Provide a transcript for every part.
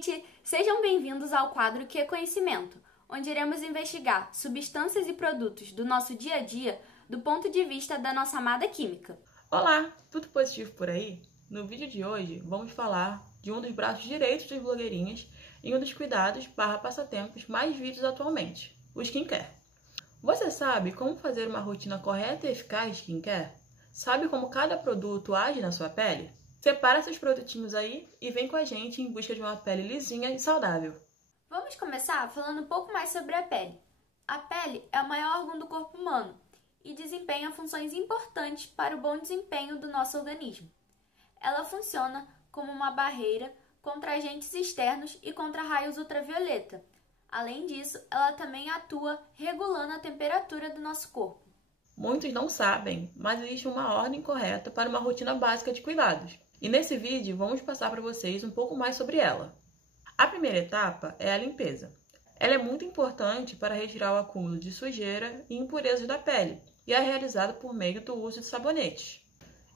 gente! Sejam bem-vindos ao quadro Que é Conhecimento, onde iremos investigar substâncias e produtos do nosso dia a dia do ponto de vista da nossa amada química. Olá, tudo positivo por aí? No vídeo de hoje, vamos falar de um dos braços direitos das blogueirinhas e um dos cuidados/passatempos mais vistos atualmente, o skincare. Você sabe como fazer uma rotina correta e eficaz de skincare? Sabe como cada produto age na sua pele? Separa seus produtinhos aí e vem com a gente em busca de uma pele lisinha e saudável. Vamos começar falando um pouco mais sobre a pele. A pele é o maior órgão do corpo humano e desempenha funções importantes para o bom desempenho do nosso organismo. Ela funciona como uma barreira contra agentes externos e contra raios ultravioleta. Além disso, ela também atua regulando a temperatura do nosso corpo. Muitos não sabem, mas existe uma ordem correta para uma rotina básica de cuidados. E nesse vídeo vamos passar para vocês um pouco mais sobre ela. A primeira etapa é a limpeza. Ela é muito importante para retirar o acúmulo de sujeira e impurezas da pele e é realizada por meio do uso de sabonetes.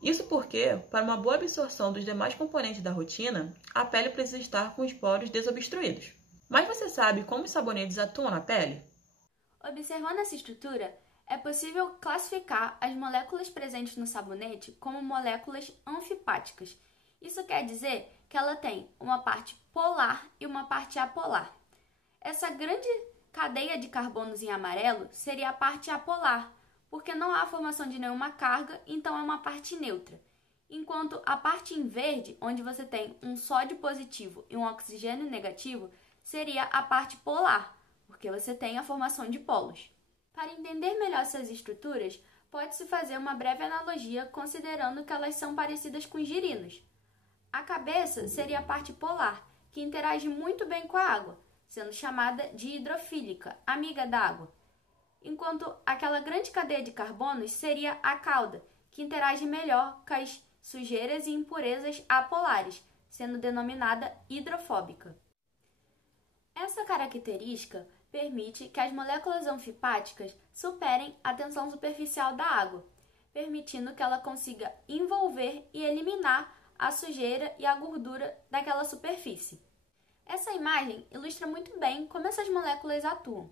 Isso porque, para uma boa absorção dos demais componentes da rotina, a pele precisa estar com os poros desobstruídos. Mas você sabe como os sabonetes atuam na pele? Observando essa estrutura, é possível classificar as moléculas presentes no sabonete como moléculas anfipáticas. Isso quer dizer que ela tem uma parte polar e uma parte apolar. Essa grande cadeia de carbonos em amarelo seria a parte apolar, porque não há formação de nenhuma carga, então é uma parte neutra. Enquanto a parte em verde, onde você tem um sódio positivo e um oxigênio negativo, seria a parte polar, porque você tem a formação de polos. Para entender melhor essas estruturas, pode-se fazer uma breve analogia considerando que elas são parecidas com girinos. A cabeça seria a parte polar, que interage muito bem com a água, sendo chamada de hidrofílica, amiga da água. Enquanto aquela grande cadeia de carbonos seria a cauda, que interage melhor com as sujeiras e impurezas apolares, sendo denominada hidrofóbica. Essa característica permite que as moléculas anfipáticas superem a tensão superficial da água, permitindo que ela consiga envolver e eliminar a sujeira e a gordura daquela superfície. Essa imagem ilustra muito bem como essas moléculas atuam.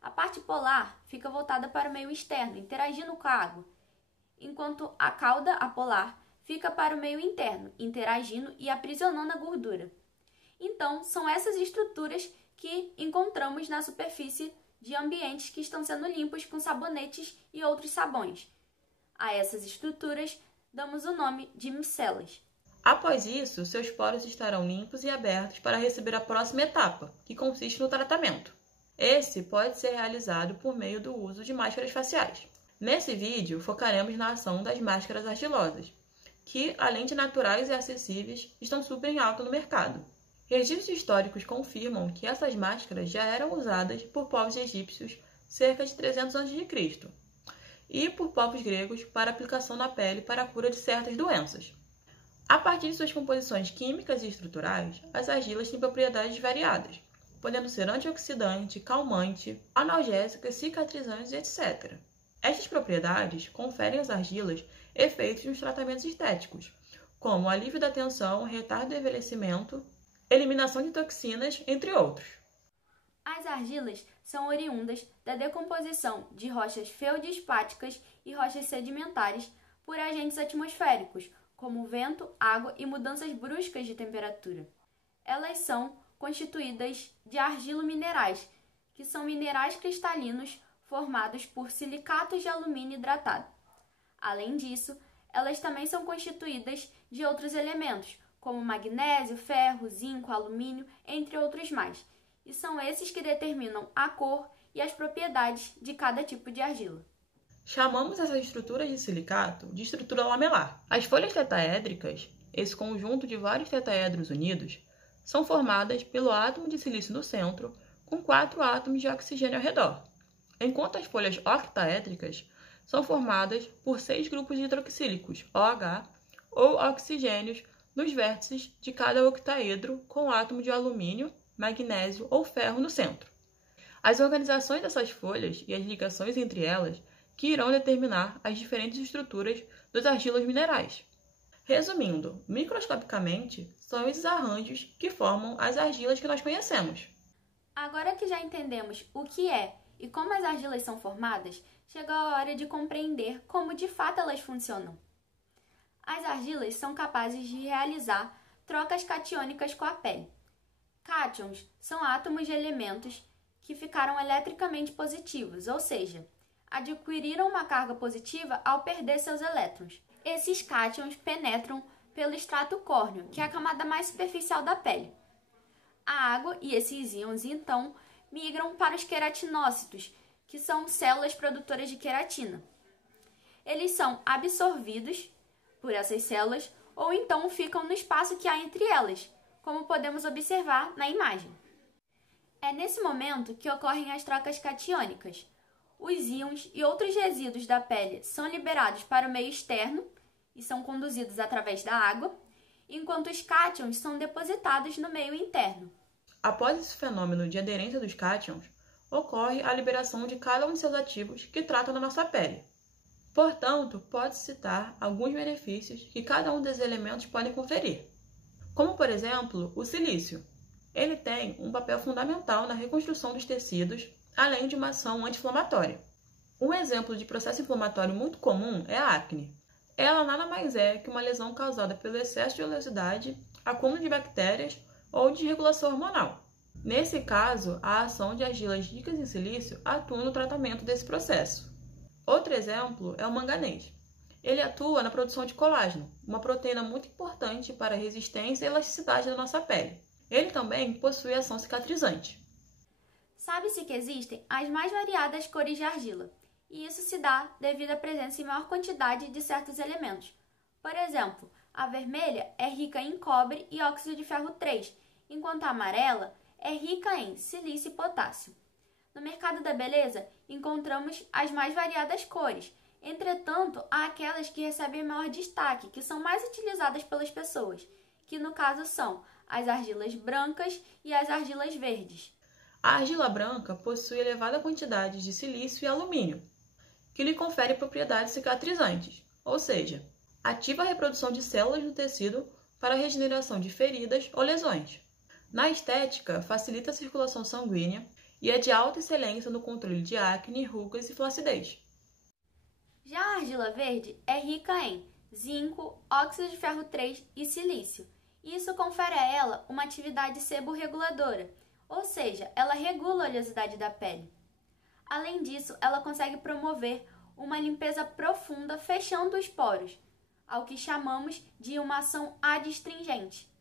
A parte polar fica voltada para o meio externo, interagindo com a água, enquanto a cauda apolar fica para o meio interno, interagindo e aprisionando a gordura. Então, são essas estruturas que encontramos na superfície de ambientes que estão sendo limpos com sabonetes e outros sabões. A essas estruturas damos o nome de micelas. Após isso, seus poros estarão limpos e abertos para receber a próxima etapa, que consiste no tratamento. Esse pode ser realizado por meio do uso de máscaras faciais. Nesse vídeo, focaremos na ação das máscaras argilosas, que, além de naturais e acessíveis, estão super em alta no mercado. Registros históricos confirmam que essas máscaras já eram usadas por povos egípcios cerca de 300 a.C. e por povos gregos para aplicação na pele para a cura de certas doenças. A partir de suas composições químicas e estruturais, as argilas têm propriedades variadas, podendo ser antioxidante, calmante, analgésicas, cicatrizantes, etc. Estas propriedades conferem às argilas efeitos nos tratamentos estéticos, como alívio da tensão, retardo do envelhecimento, eliminação de toxinas, entre outros. As argilas são oriundas da decomposição de rochas feldespáticas e rochas sedimentares por agentes atmosféricos, como vento, água e mudanças bruscas de temperatura. Elas são constituídas de argilominerais, que são minerais cristalinos formados por silicatos de alumínio hidratado. Além disso, elas também são constituídas de outros elementos, como magnésio, ferro, zinco, alumínio, entre outros mais, e são esses que determinam a cor e as propriedades de cada tipo de argila. Chamamos essas estruturas de silicato de estrutura lamelar. As folhas tetaédricas, esse conjunto de vários tetaedros unidos, são formadas pelo átomo de silício no centro, com 4 átomos de oxigênio ao redor, enquanto as folhas octaédricas são formadas por 6 grupos hidroxílicos, OH, ou oxigênios, nos vértices de cada octaedro com átomo de alumínio, magnésio ou ferro no centro. As organizações dessas folhas e as ligações entre elas que irão determinar as diferentes estruturas dos argilos minerais. Resumindo, microscopicamente, são esses arranjos que formam as argilas que nós conhecemos. Agora que já entendemos o que é e como as argilas são formadas, chegou a hora de compreender como de fato elas funcionam. As argilas são capazes de realizar trocas catiônicas com a pele. Cátions são átomos de elementos que ficaram eletricamente positivos, ou seja, adquiriram uma carga positiva ao perder seus elétrons. Esses cátions penetram pelo extrato córneo, que é a camada mais superficial da pele. A água e esses íons, então, migram para os queratinócitos, que são células produtoras de queratina. Eles são absorvidos por essas células ou então ficam no espaço que há entre elas, como podemos observar na imagem. É nesse momento que ocorrem as trocas catiônicas. Os íons e outros resíduos da pele são liberados para o meio externo e são conduzidos através da água, enquanto os cátions são depositados no meio interno. Após esse fenômeno de aderência dos cátions, ocorre a liberação de cada um de seus ativos que tratam da nossa pele. Portanto, pode-se citar alguns benefícios que cada um desses elementos pode conferir, como, por exemplo, o silício. Ele tem um papel fundamental na reconstrução dos tecidos, além de uma ação anti-inflamatória. Um exemplo de processo inflamatório muito comum é a acne. Ela nada mais é que uma lesão causada pelo excesso de oleosidade, acúmulo de bactérias ou desregulação hormonal. Nesse caso, a ação de argilas ricas em silício atua no tratamento desse processo. Outro exemplo é o manganês. Ele atua na produção de colágeno, uma proteína muito importante para a resistência e elasticidade da nossa pele. Ele também possui ação cicatrizante. Sabe-se que existem as mais variadas cores de argila, e isso se dá devido à presença em maior quantidade de certos elementos. Por exemplo, a vermelha é rica em cobre e óxido de ferro 3, enquanto a amarela é rica em silício e potássio. No mercado da beleza, encontramos as mais variadas cores. Entretanto, há aquelas que recebem maior destaque, que são mais utilizadas pelas pessoas, que no caso são as argilas brancas e as argilas verdes. A argila branca possui elevada quantidade de silício e alumínio, que lhe confere propriedades cicatrizantes, ou seja, ativa a reprodução de células no tecido para a regeneração de feridas ou lesões. Na estética, facilita a circulação sanguínea e é de alta excelência no controle de acne, rugas e flacidez. Já a argila verde é rica em zinco, óxido de ferro 3 e silício. Isso confere a ela uma atividade seborreguladora, ou seja, ela regula a oleosidade da pele. Além disso, ela consegue promover uma limpeza profunda, fechando os poros, ao que chamamos de uma ação adstringente.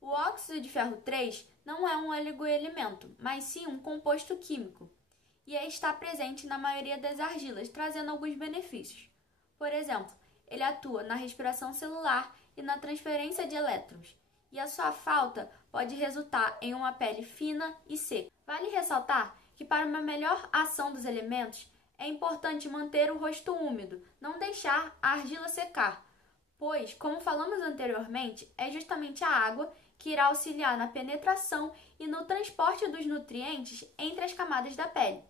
O óxido de ferro 3 não é um oligoelemento, mas sim um composto químico, e está presente na maioria das argilas, trazendo alguns benefícios. Por exemplo, ele atua na respiração celular e na transferência de elétrons, e a sua falta pode resultar em uma pele fina e seca. Vale ressaltar que para uma melhor ação dos elementos, é importante manter o rosto úmido, não deixar a argila secar, pois, como falamos anteriormente, é justamente a água que irá auxiliar na penetração e no transporte dos nutrientes entre as camadas da pele.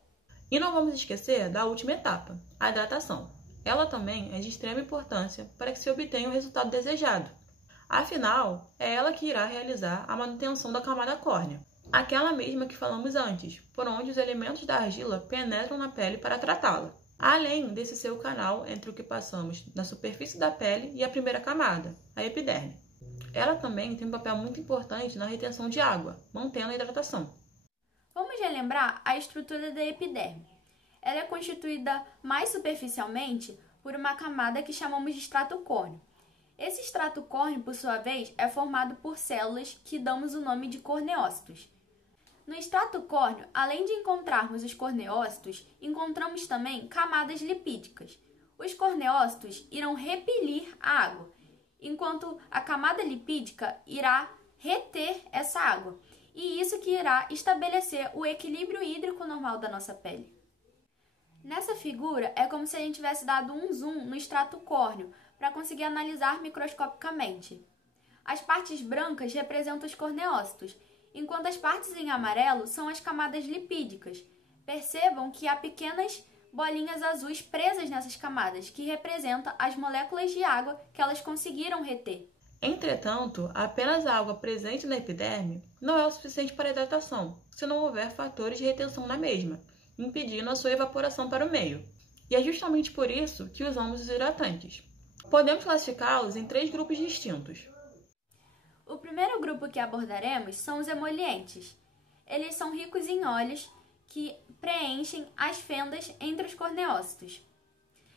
E não vamos esquecer da última etapa, a hidratação. Ela também é de extrema importância para que se obtenha o resultado desejado. Afinal, é ela que irá realizar a manutenção da camada córnea, aquela mesma que falamos antes, por onde os elementos da argila penetram na pele para tratá-la, além desse ser o canal entre o que passamos na superfície da pele e a primeira camada, a epiderme. Ela também tem um papel muito importante na retenção de água, mantendo a hidratação. Vamos relembrar a estrutura da epiderme. Ela é constituída mais superficialmente por uma camada que chamamos de estrato córneo. Esse estrato córneo, por sua vez, é formado por células que damos o nome de corneócitos. No estrato córneo, além de encontrarmos os corneócitos, encontramos também camadas lipídicas. Os corneócitos irão repelir a água, enquanto a camada lipídica irá reter essa água, e isso que irá estabelecer o equilíbrio hídrico normal da nossa pele. Nessa figura, é como se a gente tivesse dado um zoom no estrato córneo para conseguir analisar microscopicamente. As partes brancas representam os corneócitos, enquanto as partes em amarelo são as camadas lipídicas. Percebam que há pequenas bolinhas azuis presas nessas camadas, que representam as moléculas de água que elas conseguiram reter. Entretanto, apenas a água presente na epiderme não é o suficiente para a hidratação, se não houver fatores de retenção na mesma, impedindo a sua evaporação para o meio. E é justamente por isso que usamos os hidratantes. Podemos classificá-los em 3 grupos distintos. O primeiro grupo que abordaremos são os emolientes. Eles são ricos em óleos que preenchem as fendas entre os corneócitos.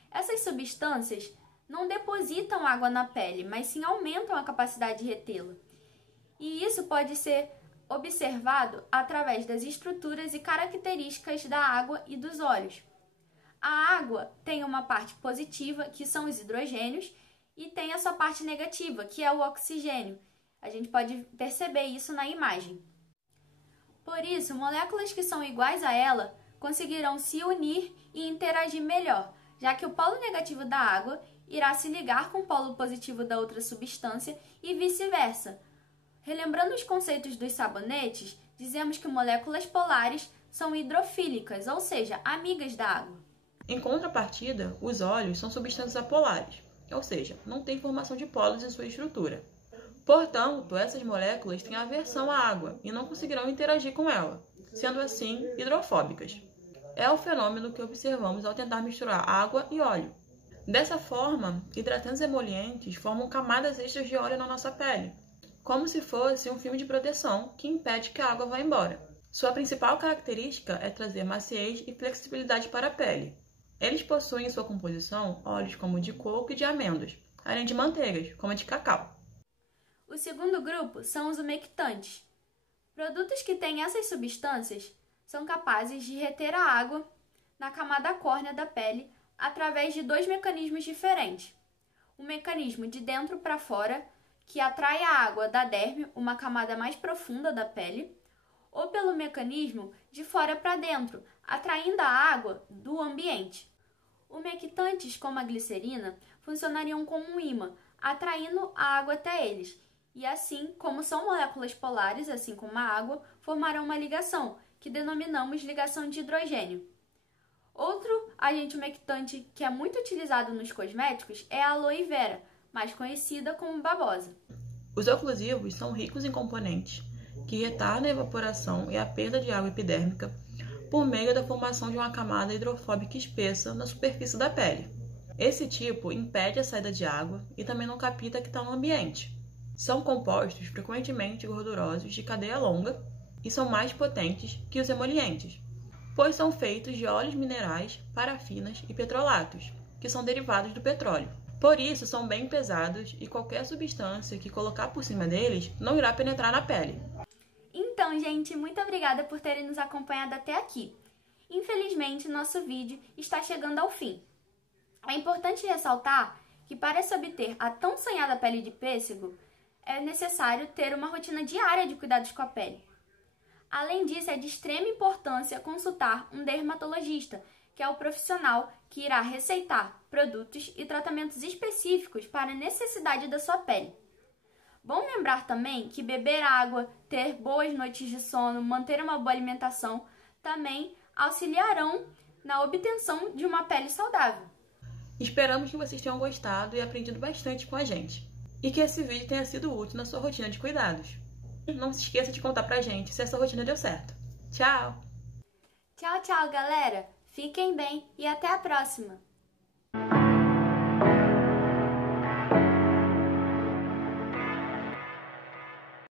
Essas substâncias não depositam água na pele, mas sim aumentam a capacidade de retê-la. E isso pode ser observado através das estruturas e características da água e dos óleos. A água tem uma parte positiva, que são os hidrogênios, e tem a sua parte negativa, que é o oxigênio. A gente pode perceber isso na imagem. Por isso, moléculas que são iguais a ela conseguirão se unir e interagir melhor, já que o polo negativo da água irá se ligar com o polo positivo da outra substância e vice-versa. Relembrando os conceitos dos sabonetes, dizemos que moléculas polares são hidrofílicas, ou seja, amigas da água. Em contrapartida, os óleos são substâncias apolares, ou seja, não têm formação de polos em sua estrutura. Portanto, essas moléculas têm aversão à água e não conseguirão interagir com ela, sendo assim hidrofóbicas. É o fenômeno que observamos ao tentar misturar água e óleo. Dessa forma, hidratantes emolientes formam camadas extras de óleo na nossa pele, como se fosse um filme de proteção que impede que a água vá embora. Sua principal característica é trazer maciez e flexibilidade para a pele. Eles possuem em sua composição óleos como o de coco e de amêndoas, além de manteigas, como a de cacau. O segundo grupo são os umectantes. Produtos que têm essas substâncias são capazes de reter a água na camada córnea da pele através de 2 mecanismos diferentes. O mecanismo de dentro para fora, que atrai a água da derme, uma camada mais profunda da pele, ou pelo mecanismo de fora para dentro, atraindo a água do ambiente. Umectantes, como a glicerina, funcionariam como um ímã, atraindo a água até eles. E assim, como são moléculas polares, assim como a água, formarão uma ligação, que denominamos ligação de hidrogênio. Outro agente umectante que é muito utilizado nos cosméticos é a aloe vera, mais conhecida como babosa. Os oclusivos são ricos em componentes que retardam a evaporação e a perda de água epidérmica por meio da formação de uma camada hidrofóbica espessa na superfície da pele. Esse tipo impede a saída de água e também não capta que está no ambiente. São compostos frequentemente gordurosos de cadeia longa e são mais potentes que os emolientes, pois são feitos de óleos minerais, parafinas e petrolatos, que são derivados do petróleo. Por isso, são bem pesados e qualquer substância que colocar por cima deles não irá penetrar na pele. Então, gente, muito obrigada por terem nos acompanhado até aqui. Infelizmente, nosso vídeo está chegando ao fim. É importante ressaltar que para se obter a tão sonhada pele de pêssego, é necessário ter uma rotina diária de cuidados com a pele. Além disso, é de extrema importância consultar um dermatologista, que é o profissional que irá receitar produtos e tratamentos específicos para a necessidade da sua pele. Bom lembrar também que beber água, ter boas noites de sono, manter uma boa alimentação também auxiliarão na obtenção de uma pele saudável. Esperamos que vocês tenham gostado e aprendido bastante com a gente, e que esse vídeo tenha sido útil na sua rotina de cuidados. Não se esqueça de contar pra gente se essa rotina deu certo. Tchau! Tchau, tchau, galera! Fiquem bem e até a próxima!